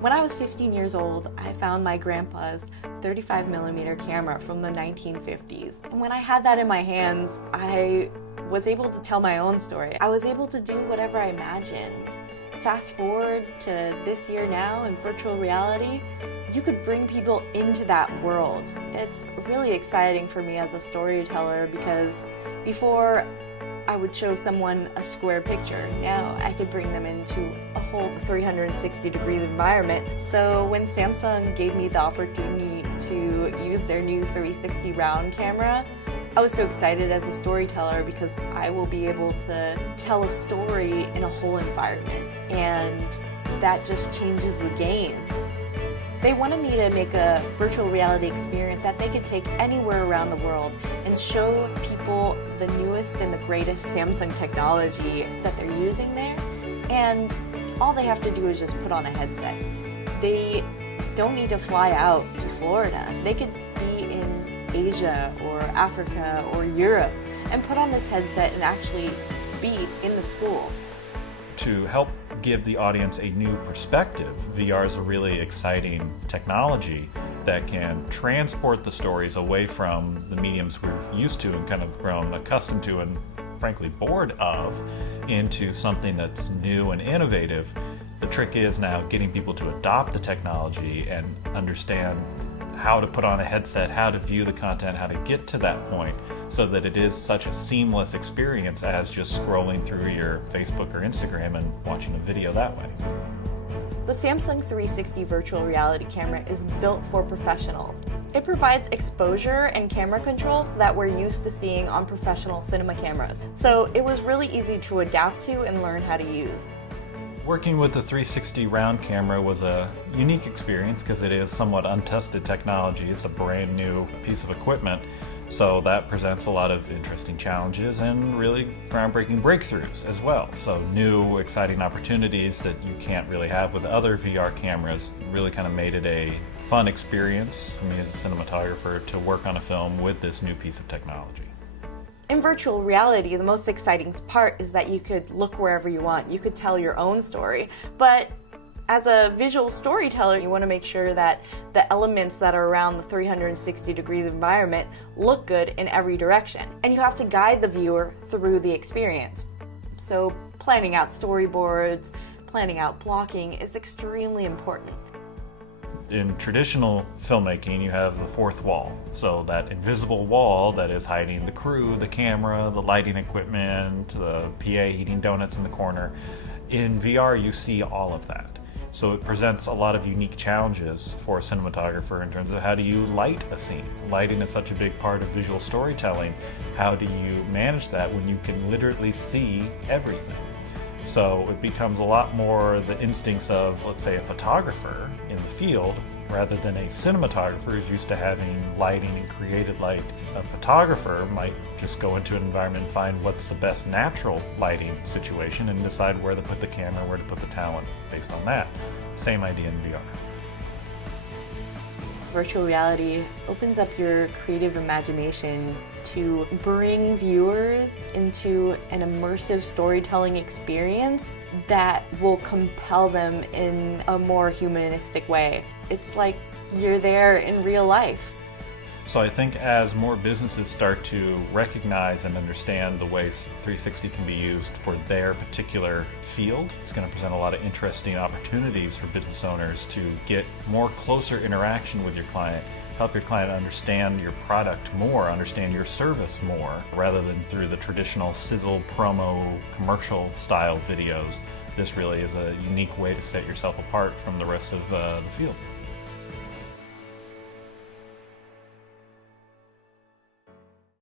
When I was 15 years old, I found my grandpa's 35mm camera from the 1950s. And when I had that in my hands, I was able to tell my own story. I was able to do whatever I imagined. Fast forward to this year now in virtual reality, you could bring people into that world. It's really exciting for me as a storyteller because before I would show someone a square picture. Now I could bring them into a whole 360 degrees environment. So when Samsung gave me the opportunity to use their new 360 round camera, I was so excited as a storyteller because I will be able to tell a story in a whole environment, and that just changes the game. They wanted me to make a virtual reality experience that they could take anywhere around the world and show people the newest and the greatest Samsung technology that they're using there. And all they have to do is just put on a headset. They don't need to fly out to Florida. They could be in Asia or Africa or Europe and put on this headset and actually be in the school. To help give the audience a new perspective, VR is a really exciting technology that can transport the stories away from the mediums we're used to and kind of grown accustomed to and frankly bored of into something that's new and innovative. The trick is now getting people to adopt the technology and understand how to put on a headset, how to view the content, how to get to that point so that it is such a seamless experience as just scrolling through your Facebook or Instagram and watching a video that way. The Samsung 360 virtual reality camera is built for professionals. It provides exposure and camera controls that we're used to seeing on professional cinema cameras. So it was really easy to adapt to and learn how to use. Working with the 360 round camera was a unique experience because it is somewhat untested technology. It's a brand new piece of equipment, so that presents a lot of interesting challenges and really groundbreaking breakthroughs as well. So new, exciting opportunities that you can't really have with other VR cameras really kind of made it a fun experience for me as a cinematographer to work on a film with this new piece of technology. In virtual reality, the most exciting part is that you could look wherever you want. You could tell your own story. But as a visual storyteller, you want to make sure that the elements that are around the 360 degrees environment look good in every direction. And you have to guide the viewer through the experience. So planning out storyboards, planning out blocking is extremely important. In traditional filmmaking, you have the fourth wall. So that invisible wall that is hiding the crew, the camera, the lighting equipment, the PA eating donuts in the corner. In VR, you see all of that. So it presents a lot of unique challenges for a cinematographer in terms of how do you light a scene. Lighting is such a big part of visual storytelling. How do you manage that when you can literally see everything? So it becomes a lot more the instincts of, let's say, a photographer in the field rather than a cinematographer who's used to having lighting and created light. A photographer might just go into an environment and find what's the best natural lighting situation and decide where to put the camera, where to put the talent based on that. Same idea in VR. Virtual reality opens up your creative imagination to bring viewers into an immersive storytelling experience that will compel them in a more humanistic way. It's like you're there in real life. So I think as more businesses start to recognize and understand the ways 360 can be used for their particular field, it's going to present a lot of interesting opportunities for business owners to get more closer interaction with your client, help your client understand your product more, understand your service more, rather than through the traditional sizzle, promo, commercial style videos. This really is a unique way to set yourself apart from the rest of the field.